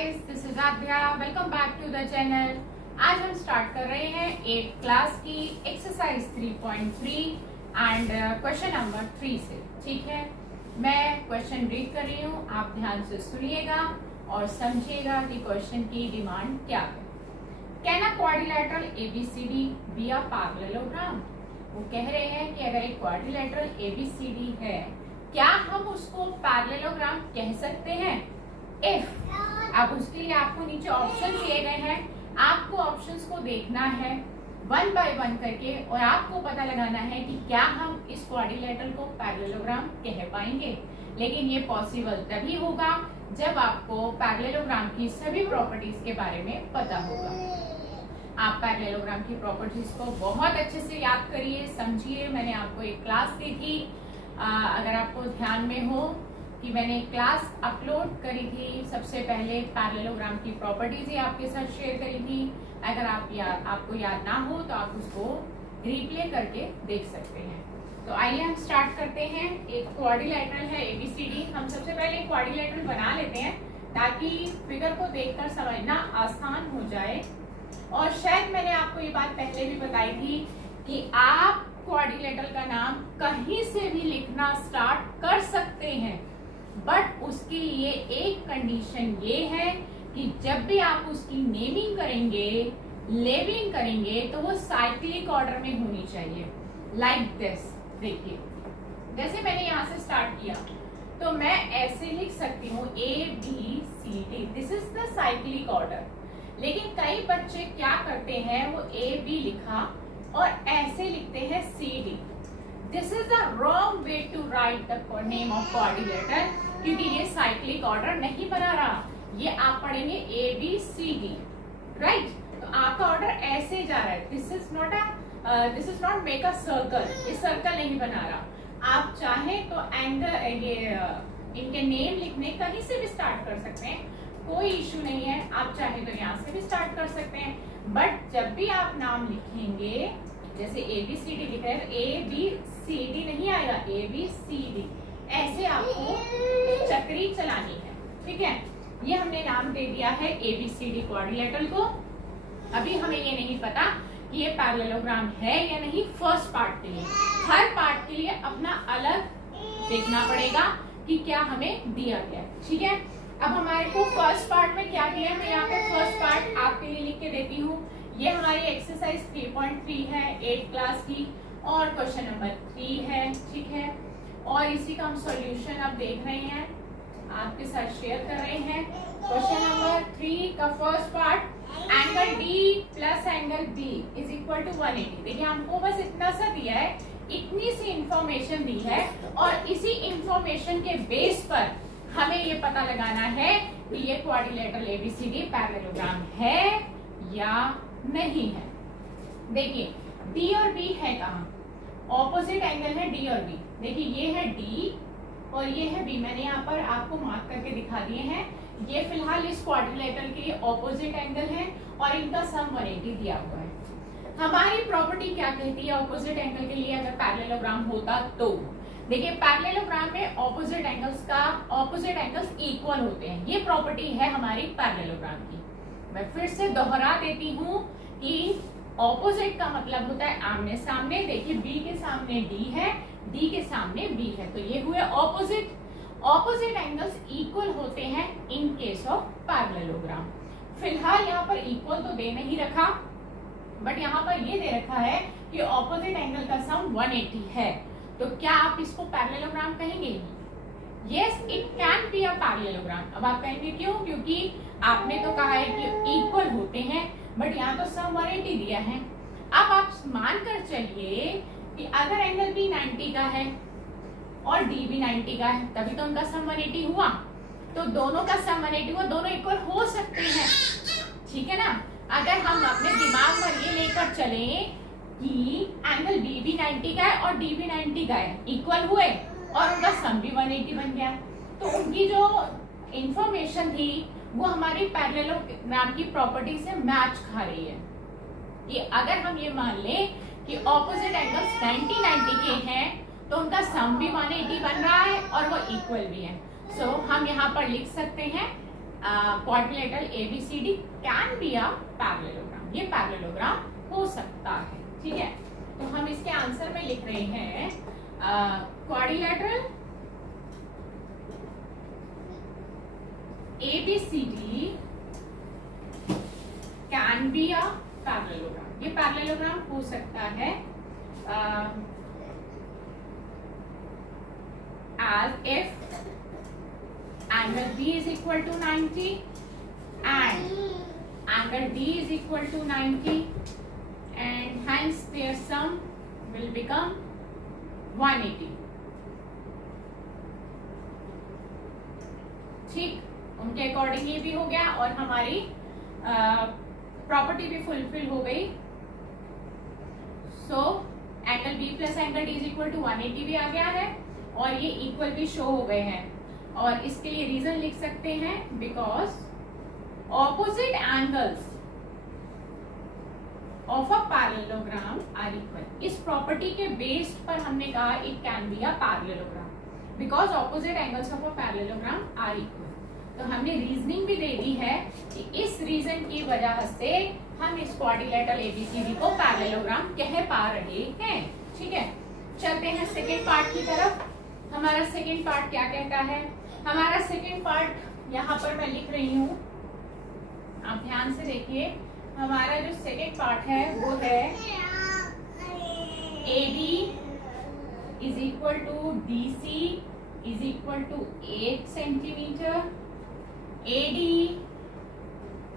Guys, this is Aadhya. Welcome back to the channel. आज हम start कर रहे हैं 8th क्लास की एक्सरसाइज 3.3 एंड क्वेश्चन नंबर 3 से। ठीक है, मैं क्वेश्चन रीड कर रही हूँ, आप ध्यान से सुनिएगा और समझिएगा कि क्वेश्चन की डिमांड क्या है। Can a quadrilateral ABCD B a parallelogram? वो कह रहे हैं कि अगर एक क्वाड्रिलेटरल ABCD है, क्या हम उसको पैरेललोग्राम कह सकते हैं? इफ। अब उसके लिए आपको नीचे ऑप्शन दिए गए हैं, आपको ऑप्शंस को देखना है 1 बाय 1 करके और आपको पता लगाना है कि क्या हम इस क्वाड्रिलेटरल को पैरेललोग्राम कह पाएंगे। लेकिन ये पॉसिबल तभी होगा जब आपको पैरेललोग्राम की सभी प्रॉपर्टीज के बारे में पता होगा। आप पैरेललोग्राम की प्रॉपर्टीज को बहुत अच्छे से याद करिए, समझिए। मैंने आपको एक क्लास दी थी, अगर आपको ध्यान में हो कि मैंने एक क्लास अपलोड करी थी, सबसे पहले पैरेललोग्राम की प्रॉपर्टीज ही आपके साथ शेयर करी थी। अगर आपको याद ना हो तो आप उसको रिप्ले करके देख सकते हैं। तो आइए हम स्टार्ट करते हैं। एक क्वाड्रिलेटरल है ABCD। हम सबसे पहले एक क्वाड्रिलेटरल बना लेते हैं ताकि फिगर को देखकर समझना आसान हो जाए। और शायद मैंने आपको ये बात पहले भी बताई थी कि आप क्वाड्रिलेटरल का नाम कहीं से भी लिखना स्टार्ट कर सकते हैं, बट उसके लिए एक कंडीशन ये है कि जब भी आप उसकी नेमिंग करेंगे, लेबलिंग करेंगे, तो वो साइक्लिक ऑर्डर में होनी चाहिए, लाइक दिस। देखिए, जैसे मैंने यहाँ से स्टार्ट किया तो मैं ऐसे लिख सकती हूँ ABCD, this is the cyclic order. लेकिन कई बच्चे क्या करते हैं, वो AB लिखा और ऐसे लिखते हैं CD। This is the wrong way to write the name of quadrilateral, क्योंकि ये साइक्लिक ऑर्डर नहीं बना रहा। ये आप पढ़ेंगे ABCD, राइट? तो आपका ऑर्डर ऐसे जा रहा है। This is not make a circle, ये सर्कल नहीं बना रहा। आप चाहें तो इनके नेम लिखने कहीं से भी स्टार्ट कर सकते हैं, कोई इश्यू नहीं है। आप चाहे तो यहाँ से भी स्टार्ट कर सकते हैं, बट जब भी आप नाम लिखेंगे, जैसे ABCD लिखा है, ABCD नहीं आएगा, ABCD ऐसे आपको चक्री चलानी है। ठीक है, ये हमने नाम दे दिया है ABCD क्वाड्रिलेटरल को। अभी हमें ये नहीं पता कि ये पैरेललोग्राम है या नहीं। फर्स्ट पार्ट के लिए, हर पार्ट के लिए अपना अलग देखना पड़ेगा कि क्या हमें दिया गया है। ठीक है, अब हमारे को फर्स्ट पार्ट में क्या दिया है, मैं यहाँ पे फर्स्ट पार्ट आपके लिए लिख के देती हूँ। ये हमारी एक्सरसाइज 3.3 है 8th क्लास की और क्वेश्चन नंबर 3 है। ठीक है, और इसी का हम सॉल्यूशन अब देख रहे हैं, आपके साथ शेयर कर रहे हैं। क्वेश्चन नंबर 3 का first part, angle D plus angle B is equal to 180। देखिए, हमको बस इतना सा दिया है, इतनी सी इंफॉर्मेशन दी है और इसी इंफॉर्मेशन के बेस पर हमें ये पता लगाना है कि ये क्वाड्रिलेटरल ABCD पैरेललोग्राम है या नहीं है। देखिए, D और B है कहाँ? ऑपोजिट एंगल है D और B। देखिए, ये है D और ये है B। मैंने यहाँ पर आपको मार्क करके दिखा दिए हैं। ये फिलहाल इस क्वाड्रिलेटरल के लिए ऑपोजिट एंगल है और इनका सम 180 दिया हुआ है। हमारी प्रॉपर्टी क्या कहती है ऑपोजिट एंगल के लिए अगर पैरेललोग्राम होता तो? देखिए, पैरेललोग्राम में ऑपोजिट एंगल्स इक्वल होते हैं। ये प्रॉपर्टी है हमारी पैरेललोग्राम की। मैं फिर से दोहरा देती हूँ कि ऑपोजिट का मतलब होता है आमने सामने। देखिए, B के सामने D है, D के सामने B है, तो ये हुए ऑपोजिट। ऑपोजिट एंगल्स इक्वल होते हैं इन केस ऑफ पैरेललोग्राम। फिलहाल यहाँ पर इक्वल तो दे नहीं रखा, बट यहाँ पर ये दे रखा है कि ऑपोजिट एंगल का सम 180 है। तो क्या आप इसको पैरेललोग्राम कहेंगे? Yes, it can be a parallelogram. अब आप कहेंगे क्यों? क्योंकि आपने तो कहा है कि इक्वल होते हैं, बट यहाँ तो सम 180 दिया है। अब आप मान कर चलिए कि अगर एंगल B 90 का है और D भी 90 का है, तभी तो उनका सम 180 हुआ। तो दोनों का सम 180 हुआ, दोनों इक्वल हो सकते हैं। ठीक है ना? अगर हम अपने दिमाग में ये लेकर चले कि एंगल B भी 90 का है और D भी 90 का है, इक्वल हुए और उनका सम भी 180 बन गया, तो उनकी जो इंफॉर्मेशन थी वो हमारी पैरेललोग्राम की प्रॉपर्टी से मैच खा रही है। कि अगर हम ये मान लें कि ऑपोजिट एंगल्स 90 के हैं, तो उनका सम भी 180 बन रहा है और वो इक्वल भी है। सो हम यहाँ पर लिख सकते हैं quadrilateral ABCD can be a parallelogram, ये पैरेललोग्राम हो सकता है। ठीक है, तो हम इसके आंसर में लिख रहे हैं quadrilateral ABCD can be a parallelogram, ये पैरेललोग्राम हो सकता है as if angle B is equal to 90 and angle D is equal to 90 and hence their sum will become 180। ठीक, उनके अकॉर्डिंग ये भी हो गया और हमारी प्रॉपर्टी भी फुलफिल हो गई। So angle B plus angle D is equal to 180 भी आ गया है और ये इक्वल भी शो हो गए हैं। और इसके लिए रीजन लिख सकते हैं because opposite angles of a parallelogram are equal. इस प्रॉपर्टी के बेस्ड पर हमने कहा it can be a parallelogram because opposite angles of a parallelogram are equal. तो हमने रीजनिंग भी दे दी है कि इस रीजन की वजह से हम इस क्वाड्रिलेटरल ABCD को पैरेललोग्राम कह पा रहे हैं। ठीक है, चलते हैं सेकेंड पार्ट की तरफ। हमारा सेकेंड पार्ट क्या कहता है? हमारा सेकेंड पार्ट यहाँ पर मैं लिख रही हूँ, आप ध्यान से देखिए। हमारा जो सेकेंड पार्ट है वो है AB is equal to DC is equal to 8 centimetre, AD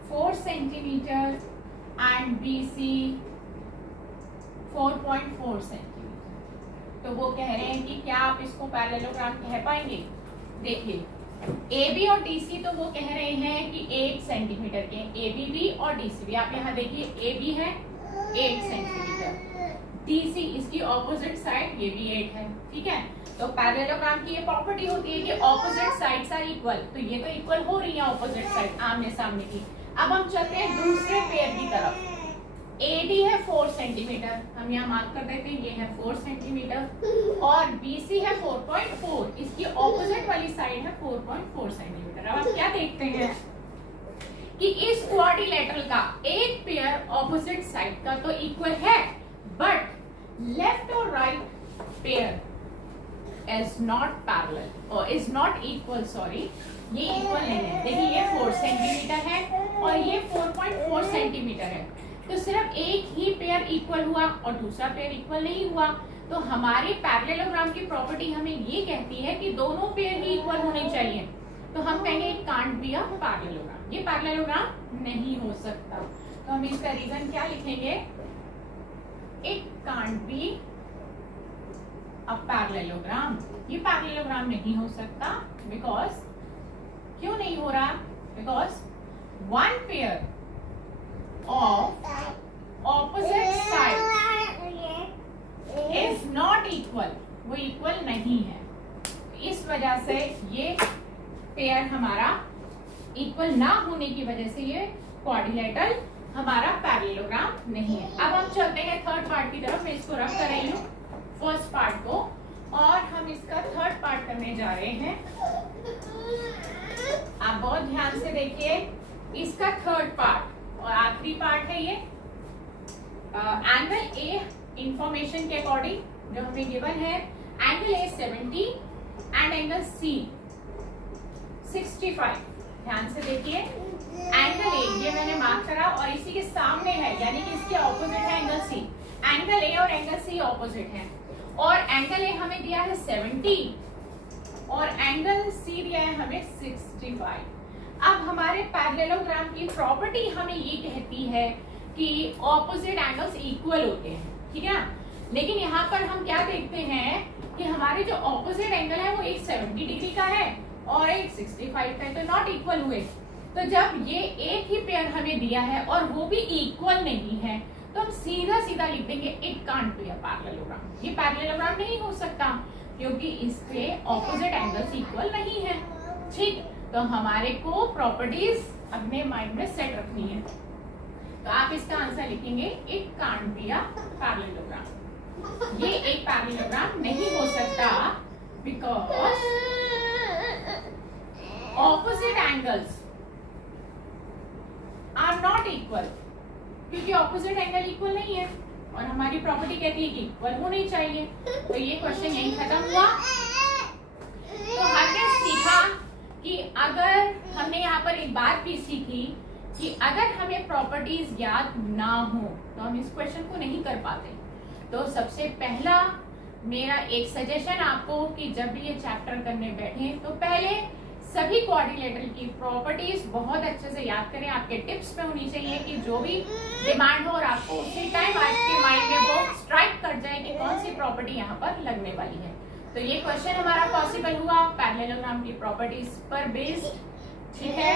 4 centimetre and BC 4.4 centimetre. तो वो कह रहे हैं कि क्या आप इसको पैरेललोग्राम कह पाएंगे? देखिए AB और DC तो वो कह रहे हैं कि 8 सेंटीमीटर के, AB भी और DC भी। आप यहाँ देखिए AB है 8 सेंटीमीटर, DC इसकी ऑपोजिट साइड ये भी 8 है। ठीक है, तो पैरेललोग्राम की ये प्रॉपर्टी होती है कि ऑपोजिट साइड्स आर इक्वल। तो ये तो इक्वल हो रही है ऑपोजिट साइड आमने सामने की। अब हम चलते हैं दूसरे पेयर की तरफ। AD है 4 सेंटीमीटर, हम यहाँ मार्क कर देते हैं, ये है 4 सेंटीमीटर और BC है 4.4, इसकी ऑपोजिट वाली साइड है 4.4 सेंटीमीटर। अब आप क्या देखते हैं कि इस क्वाड्रिलेटरल का एक पेयर ऑपोजिट साइड का तो इक्वल है, बट लेफ्ट और right pair is not parallel और इज नॉट इक्वल। सॉरी, ये इक्वल नहीं है। देखिए ये 4 सेंटीमीटर है और ये 4.4 सेंटीमीटर है, तो सिर्फ एक ही पेयर इक्वल हुआ और दूसरा पेयर इक्वल नहीं हुआ। तो हमारी पैरेललोग्राम की प्रॉपर्टी हमें ये कहती है कि दोनों पेयर ही इक्वल होने चाहिए। तो हम कहेंगे it can't be a parallelogram, ये पैरेललोग्राम नहीं हो सकता। तो हम इसका रीजन क्या लिखेंगे? It can't be a parallelogram, ये पैरेललोग्राम नहीं हो सकता। बिकॉज क्यों नहीं हो रहा? Because one pair of opposite side is not equal, वो इक्वल नहीं है। इस वजह से ये पेयर हमारा इक्वल ना होने की वजह से ये क्वाड्रिलेटरल हमारा पैरेललोग्राम नहीं है। अब हम चलते हैं थर्ड पार्ट की तरफ। मैं इसको रख कर रही हूँ फर्स्ट पार्ट को और हम इसका थर्ड पार्ट करने जा रहे हैं। आप बहुत ध्यान से देखिए, इसका थर्ड पार्ट और आखिरी पार्ट है ये। एंगल ए इंफॉर्मेशन के अकॉर्डिंग जो हमें गिवन है, angle A 70 and angle C 65। ध्यान से देखिए, एंगल ए ये मैंने मार्क करा और इसी के सामने है, यानी कि इसके ऑपोजिट है एंगल सी। एंगल ए और एंगल सी ऑपोजिट है और एंगल ए हमें दिया है 70 और एंगल सी दिया है हमें 65। अब हमारे पैरेललोग्राम की प्रॉपर्टी हमें ये कहती है कि ऑपोजिट एंगल्स इक्वल होते हैं। ठीक है, लेकिन यहाँ पर हम क्या देखते हैं कि हमारे जो ऑपोजिट एंगल है वो एक 70 डिग्री का है और एक 65 का है, तो नॉट इक्वल हुए। तो जब ये एक ही पेयर हमें दिया है और वो भी इक्वल नहीं है, तो हम सीधा सीधा लिख देंगे it can't be a parallelogram, ये पैरेललोग्राम नहीं हो सकता क्योंकि इसके ऑपोजिट एंगल्स इक्वल नहीं है। ठीक, तो हमारे को प्रॉपर्टीज अपने माइंड में सेट रखनी है। तो आप इसका आंसर लिखेंगे it can't be a parallelogram, ये एक पैरेललोग्राम नहीं हो सकता because opposite angles not equal, क्योंकि ऑपोजिट एंगल इक्वल नहीं है और हमारी प्रॉपर्टी कहती है कि इक्वल होनी चाहिए। तो ये क्वेश्चन यही खत्म हुआ। तो हमने सीखा कि अगर हमने यहाँ पर एक बात भी सीखी कि अगर हमें प्रॉपर्टीज याद ना हो तो हम इस क्वेश्चन को नहीं कर पाते। तो सबसे पहला मेरा एक सजेशन आपको कि जब भी ये चैप्टर करने बैठे तो पहले सभी क्वाड्रिलेटरल की प्रॉपर्टीज बहुत अच्छे से याद करें। आपके टिप्स में होनी चाहिए कि जो भी डिमांड हो और आपको उसी टाइम आपके माइंड में वो स्ट्राइक कर जाए कि कौन सी प्रॉपर्टी यहाँ पर लगने वाली है। तो ये क्वेश्चन हमारा पॉसिबल हुआ पैरेललोग्राम की प्रॉपर्टीज पर बेस्ड। ठीक है,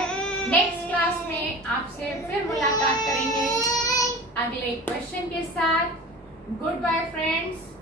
नेक्स्ट क्लास में आपसे फिर मुलाकात करेंगे अगले क्वेश्चन के साथ। Goodbye friends.